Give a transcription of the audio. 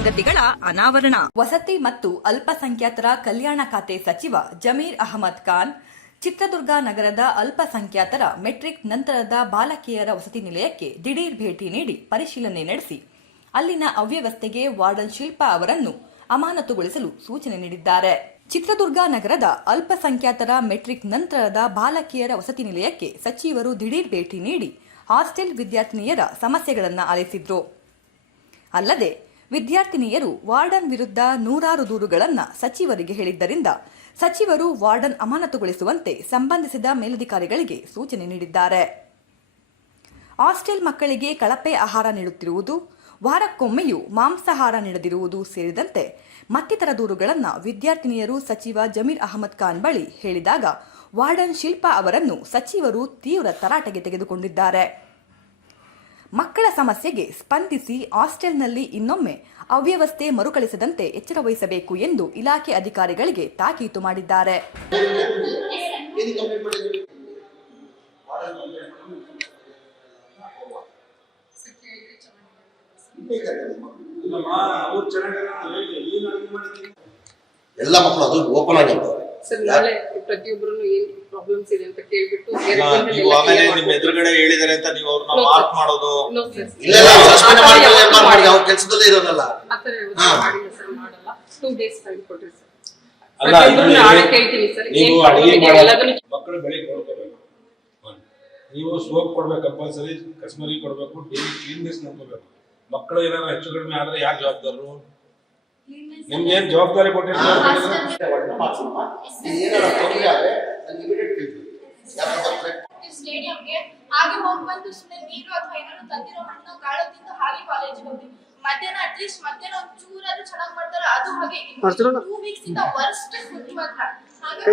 ಅನಾವರಣ. ವಸತಿ ಮತ್ತು ಅಲ್ಪಸಂಖ್ಯಾತರ ಕಲ್ಯಾಣ ಖಾತೆ ಸಚಿವ ಜಮೀರ್ ಅಹಮದ್ ಖಾನ್, ಚಿತ್ರದುರ್ಗ ನಗರದ ಅಲ್ಪಸಂಖ್ಯಾತರ ಮೆಟ್ರಿಕ್ ನಂತರದ ಬಾಲಕಿಯರ ವಸತಿ ನಿಲಯಕ್ಕೆ ದಿಢೀರ್ ಭೇಟಿ ನೀಡಿ ಪರಿಶೀಲನೆ ನಡೆಸಿ, ಅಲ್ಲಿನ ಅವ್ಯವಸ್ಥೆಗೆ ವಾರ್ಡನ್ ಶಿಲ್ಪಾ ಅವರನ್ನು ಅಮಾನತುಗೊಳಿಸಲು ಸೂಚನೆ ನೀಡಿದ್ದಾರೆ. ಚಿತ್ರದುರ್ಗ ನಗರದ ಅಲ್ಪಸಂಖ್ಯಾತರ ಮೆಟ್ರಿಕ್ ನಂತರದ ಬಾಲಕಿಯರ ವಸತಿ ನಿಲಯಕ್ಕೆ ಸಚಿವರು ದಿಢೀರ್ ಭೇಟಿ ನೀಡಿ ಹಾಸ್ಟೆಲ್ ವಿದ್ಯಾರ್ಥಿನಿಯರ ಸಮಸ್ಯೆಗಳನ್ನು ಆಲಿಸಿದ್ರು. ಅಲ್ಲದೆ ವಿದ್ಯಾರ್ಥಿನಿಯರು ವಾರ್ಡನ್ ವಿರುದ್ಧ ನೂರಾರು ದೂರುಗಳನ್ನು ಸಚಿವರಿಗೆ ಹೇಳಿದ್ದರಿಂದ ಸಚಿವರು ವಾರ್ಡನ್ ಅಮಾನತುಗೊಳಿಸುವಂತೆ ಸಂಬಂಧಿಸಿದ ಮೇಲಧಿಕಾರಿಗಳಿಗೆ ಸೂಚನೆ ನೀಡಿದ್ದಾರೆ. ಹಾಸ್ಟೆಲ್ ಮಕ್ಕಳಿಗೆ ಕಳಪೆ ಆಹಾರ ನೀಡುತ್ತಿರುವುದು, ವಾರಕ್ಕೊಮ್ಮೆಯೂ ಮಾಂಸಾಹಾರ ನೀಡದಿರುವುದು ಸೇರಿದಂತೆ ಮತ್ತಿತರ ದೂರುಗಳನ್ನು ವಿದ್ಯಾರ್ಥಿನಿಯರು ಸಚಿವ ಜಮೀರ್ ಅಹಮದ್ ಖಾನ್ ಬಳಿ ಹೇಳಿದಾಗ ವಾರ್ಡನ್ ಶಿಲ್ಪಾ ಅವರನ್ನು ಸಚಿವರು ತೀವ್ರ ತರಾಟೆಗೆ ತೆಗೆದುಕೊಂಡಿದ್ದಾರೆ. ಮಕ್ಕಳ ಸಮಸ್ಯೆಗೆ ಸ್ಪಂದಿಸಿ ಹಾಸ್ಟೆಲ್ನಲ್ಲಿ ಇನ್ನೊಮ್ಮೆ ಅವ್ಯವಸ್ಥೆ ಮರುಕಳಿಸದಂತೆ ಎಚ್ಚರ ವಹಿಸಬೇಕು ಎಂದು ಇಲಾಖೆ ಅಧಿಕಾರಿಗಳಿಗೆ ತಾಕೀತು ಮಾಡಿದ್ದಾರೆ. ಎಲ್ಲ ಮಕ್ಕಳು ಅದು ಓಪನ್ ಸರ್ ನಾಳೆ ಪ್ರತಿಯೊಬ್ಬರು ಏನ್ ಪ್ರಾಬ್ಲಮ್ಸ್ ಇದೆ ಅಂತ ಕೇಳ್ಬಿಟ್ಟು ನೀವು ಆಮೇಲೆ ನಿಮ್ ಎದುರುಗಡೆ ಹೇಳಿದಾರೆ ಅಂತ ನೀವು ಅವ್ರನ್ನ ಮಾರ್ಕ್ ಮಾಡೋದು. ಇಲ್ಲ ಸಸ್ಪೆಂಡ್ ಮಾಡಿ ಏನ್ ಮಾಡಿ ಅವ್ರ ಕೆಲಸದಲ್ಲೇ ಇರೋದಲ್ಲ. ಆ ಥರ ಯಾವತ್ತೂ ಮಾಡಿಲ್ಲ ಸರ್ ಮಾಡಲ್ಲ. ಟೂ ಡೇಸ್ ಟೈಮ್ ಸರ್ ಅಲ್ಲ, ನಾಳೆ ಕೇಳ್ತೀನಿ ಸರ್ ನೀವು ಅಡಿಗೆ ಮಕ್ಕಳು ಬೆಳಿಗ್ಗೆ ಕೊಡ್ಕೋಬೇಕು. ನೀವು ಸೋಪ್ ಕೊಡ್ಬೇಕು ಕಂಪಲ್ಸರಿ ಕಸ್ಮರಿ ಕೊಡ್ಬೇಕು ಡೈಲಿ ಕ್ಲೀನ್ನೆಸ್ ನೋಡ್ಕೋಬೇಕು ಮಕ್ಕಳು ಏನಾದ್ರು ಹೆಚ್ಚು ಕಡಿಮೆ ಆದ್ರೆ ಯಾರು ಜವಾಬ್ದಾರರು? ನಿಮ್ಗೆ ಏನ್ ಜವಾಬ್ದಾರಿ? ಸ್ಟೇಡಿಯಂಗೆ ಹಾಗೆ ಹೋಗಿ ಬಂದು ಸುಮ್ಮನೆ ನೀರು ಅಥವಾ ಏನಾದ್ರು ತಂದಿರೋ ಹಣ್ಣು ಕಾಳು ತಿಂದು ಹಾಗೆ ಕಾಲೇಜಿಗೆ ಹೋಗ್ತೀವಿ ಮಧ್ಯಾಹ್ನ ಅಟ್ಲೀಸ್ಟ್ ಮಧ್ಯಾಹ್ನ ಒಂದ್ ಚೂರಾದ್ರೂ ಚೆನ್ನಾಗಿ ಮಾಡ್ತಾರೆ. ಅದು ಹಾಗೆ. ಟೂ ವೀಕ್ಸ್ ಇಂದ ವರ್ಸ್ಟ್ ಫುಡ್ ಮಾತ್ರ. ಹಾಗೆ